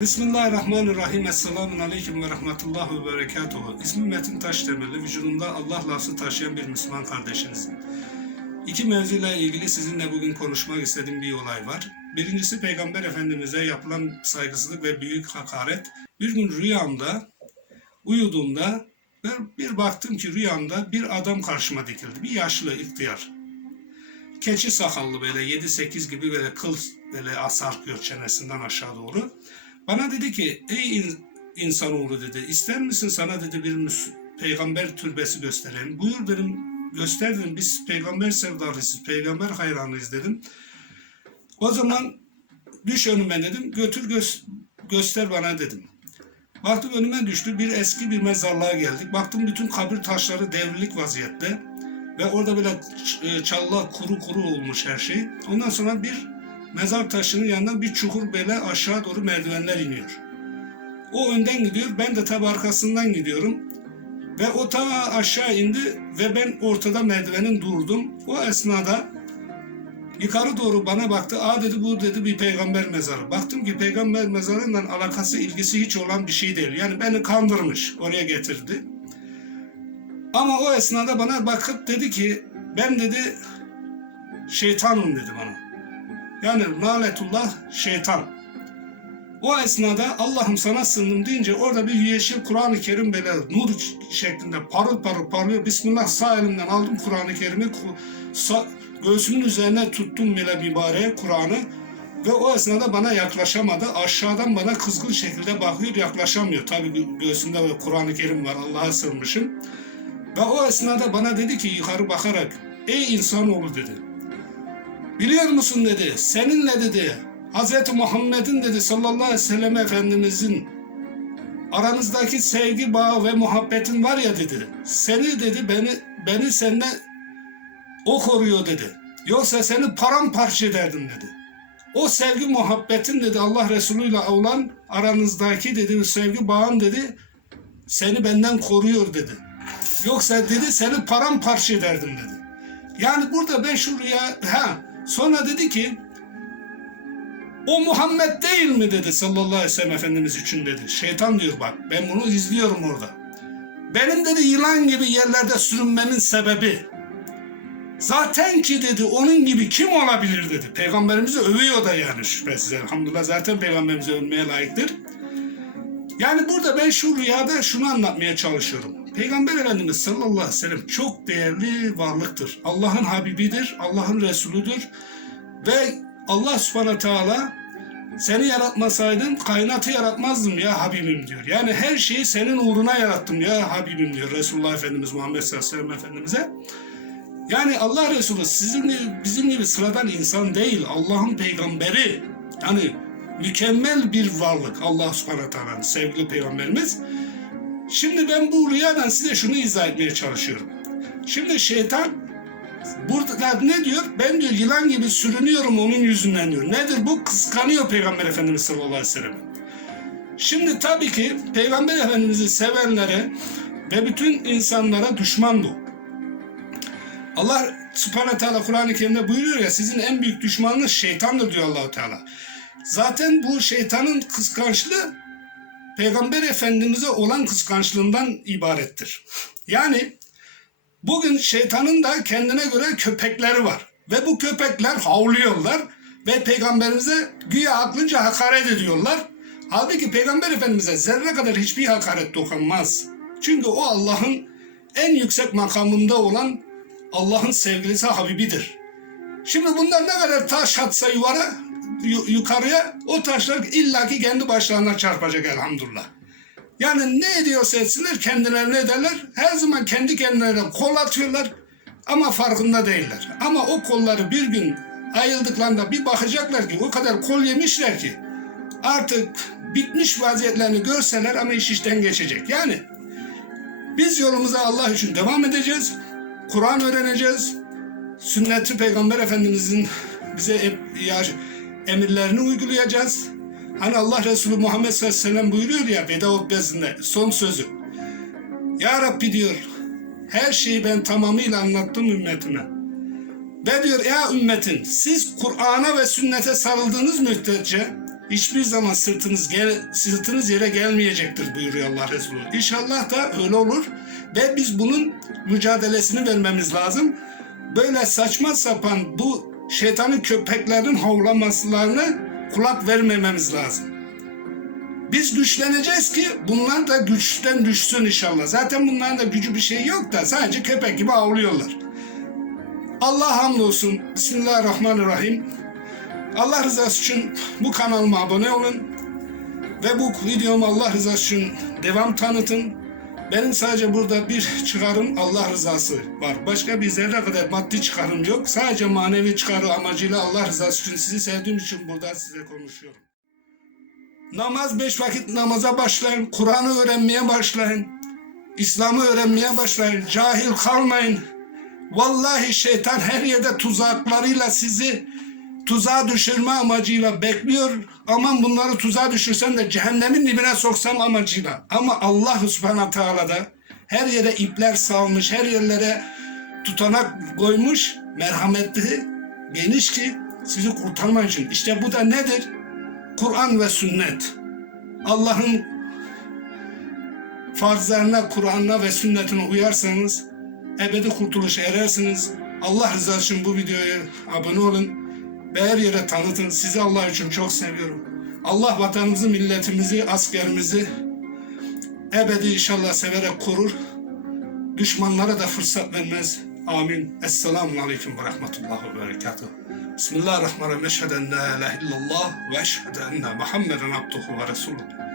Bismillahirrahmanirrahim. Esselamun Aleyküm ve Rahmetullah ve Berekatuhu. İsmim Metin Taşdemirli. Vücudumda Allah lafzı taşıyan bir Müslüman kardeşinizim. İki mevzuyla ilgili sizinle bugün konuşmak istediğim bir olay var. Birincisi Peygamber Efendimiz'e yapılan saygısızlık ve büyük hakaret. Bir gün rüyamda, uyuduğumda bir baktım ki rüyamda bir adam karşıma dikildi. Bir yaşlı ihtiyar. Keçi sakallı böyle 7-8 gibi böyle kıl böyle sarkıyor çenesinden aşağı doğru. Bana dedi ki ey in, insanoğlu dedi ister misin sana dedi bir peygamber türbesi göstereyim. Buyur dedim göster dedim biz peygamber sevdalısıyız peygamber hayranıyız dedim. O zaman düş önüme dedim götür gö- göster bana dedim. Baktım önüme düştü bir eski bir mezarlığa geldik. Baktım bütün kabir taşları devrilik vaziyette. Ve orada böyle e, çallak kuru kuru olmuş her şey. Ondan sonra bir mezar taşının yanından bir çukur böyle aşağı doğru merdivenler iniyor. O önden gidiyor, ben de tabi arkasından gidiyorum. Ve o ta aşağı indi ve ben ortada merdivenin durdum. O esnada yukarı doğru bana baktı. Aa dedi bu dedi bir peygamber mezarı. Baktım ki peygamber mezarından alakası ilgisi hiç olan bir şey değil. Yani beni kandırmış, oraya getirdi. Ama o esnada bana bakıp dedi ki ben dedi şeytanım dedi bana. Yani lanetullah şeytan. O esnada Allah'ım sana sığındım deyince orada bir yeşil Kur'an-ı Kerim böyle nur şeklinde parıl parıl parlıyor. Bismillah sağ elimden aldım Kur'an-ı Kerim'i göğsümün üzerine tuttum böyle mübarek Kur'an'ı ve o esnada bana yaklaşamadı. Aşağıdan bana kızgın şekilde bakıyor yaklaşamıyor. Tabii gö- göğsümde Kur'an-ı Kerim var Allah'a sığınmışım. Ve o esnada bana dedi ki yukarı bakarak ey insanoğlu dedi. Biliyor musun dedi seninle dedi Hz. Muhammed'in dedi sallallahu aleyhi ve sellem Efendimizin aranızdaki sevgi bağı ve muhabbetin var ya dedi. Seni dedi beni beni senden o koruyor dedi. Yoksa seni paramparça ederdim dedi. O sevgi muhabbetin dedi Allah Resulü ile olan aranızdaki dedi sevgi bağın dedi seni benden koruyor dedi. Yoksa dedi seni paramparça ederdim dedi. Yani burada ben şu rüya ha sonra dedi ki o Muhammed değil mi dedi sallallahu aleyhi ve sellem Efendimiz için dedi. Şeytan diyor bak ben bunu izliyorum orada. Benim dedi yılan gibi yerlerde sürünmemin sebebi zaten ki dedi onun gibi kim olabilir dedi. Peygamberimizi övüyor da yani şüphesiz elhamdülillah zaten peygamberimizi övmeye layıktır. Yani burada ben şu rüyada şunu anlatmaya çalışıyorum. Peygamber Efendimiz sallallahu aleyhi ve sellem çok değerli varlıktır. Allah'ın Habibidir, Allah'ın Resulüdür ve Allah subhanahu teala seni yaratmasaydım kainatı yaratmazdım ya Habibim diyor. Yani her şeyi senin uğruna yarattım ya Habibim diyor Resulullah Efendimiz Muhammed sallallahu aleyhi ve sellem Efendimiz'e. Yani Allah Resulü sizin bizim gibi sıradan insan değil. Allah'ın peygamberi. Yani mükemmel bir varlık Allah subhanahu teala'nın sevgili peygamberimiz. Şimdi ben bu rüyadan size şunu izah etmeye çalışıyorum. Şimdi şeytan burada ne diyor? Ben diyor yılan gibi sürünüyorum onun yüzünden diyor. Nedir bu? Kıskanıyor Peygamber Efendimiz sallallahu aleyhi ve sellem. Şimdi tabii ki Peygamber Efendimiz'i sevenlere ve bütün insanlara düşman bu. Allah subhanahu teala Kur'an-ı Kerim'de buyuruyor ya sizin en büyük düşmanınız şeytandır diyor Allahu Teala. Zaten bu şeytanın kıskançlığı Peygamber Efendimiz'e olan kıskançlığından ibarettir. Yani bugün şeytanın da kendine göre köpekleri var. Ve bu köpekler havlıyorlar ve peygamberimize güya aklınca hakaret ediyorlar. Halbuki Peygamber Efendimiz'e zerre kadar hiçbir hakaret dokunmaz. Çünkü o Allah'ın en yüksek makamında olan Allah'ın sevgilisi Habibidir. Şimdi bunlar ne kadar taş atsa yuvara, yu- yukarıya o taşlar illaki kendi başlarına çarpacak elhamdülillah. Yani ne ediyorsa etsinler kendilerine ederler. Her zaman kendi kendilerine kol atıyorlar ama farkında değiller. Ama o kolları bir gün ayıldıklarında bir bakacaklar ki o kadar kol yemişler ki artık bitmiş vaziyetlerini görseler ama iş işten geçecek. Yani biz yolumuza Allah için devam edeceğiz. Kur'an öğreneceğiz. Sünneti Peygamber Efendimizin bize ya- emirlerini uygulayacağız. Hani Allah Resulü Muhammed sallallahu aleyhi ve sellem buyuruyor ya Veda hutbesinde son sözü. Ya Rabbi diyor her şeyi ben tamamıyla anlattım ümmetime. Ve diyor ya ümmetin siz Kur'an'a ve sünnete sarıldığınız müddetçe hiçbir zaman sırtınız gel, sırtınız yere gelmeyecektir buyuruyor Allah Resulü. İnşallah da öyle olur ve biz bunun mücadelesini vermemiz lazım. Böyle saçma sapan bu şeytanın köpeklerin havlamaslarını kulak vermememiz lazım. Biz güçleneceğiz ki bunlar da güçten düşsün inşallah. Zaten bunların da gücü bir şey yok da sadece köpek gibi avlıyorlar. Allah hamdolsun. Bismillahirrahmanirrahim. Allah rızası için bu kanalıma abone olun. Ve bu videomu Allah rızası için devam tanıtın. Benim sadece burada bir çıkarım Allah rızası var. Başka bir zerre kadar maddi çıkarım yok. Sadece manevi çıkarı amacıyla Allah rızası için sizi sevdiğim için burada size konuşuyorum. Namaz beş vakit namaza başlayın. Kur'an'ı öğrenmeye başlayın. İslam'ı öğrenmeye başlayın. Cahil kalmayın. Vallahi şeytan her yerde tuzaklarıyla sizi tuzağa düşürme amacıyla bekliyor. Aman bunları tuzağa düşürsem de cehennemin dibine soksam amacıyla. Ama Allah subhanahu teala da her yere ipler salmış, her yerlere tutanak koymuş, merhametli, geniş ki sizi kurtarmak için. İşte bu da nedir? Kur'an ve sünnet. Allah'ın farzlarına, Kur'an'ına ve sünnetine uyarsanız ebedi kurtuluşa erersiniz. Allah rızası için bu videoya abone olun her yere tanıtın. Sizi Allah için çok seviyorum. Allah vatanımızı, milletimizi, askerimizi ebedi inşallah severek korur. Düşmanlara da fırsat vermez. Amin. Esselamu Aleyküm ve Rahmetullahi ve Berekatuhu. Bismillahirrahmanirrahim. Eşheden la ilahe illallah ve eşhedü enne Muhammeden abduhu ve resuluhu.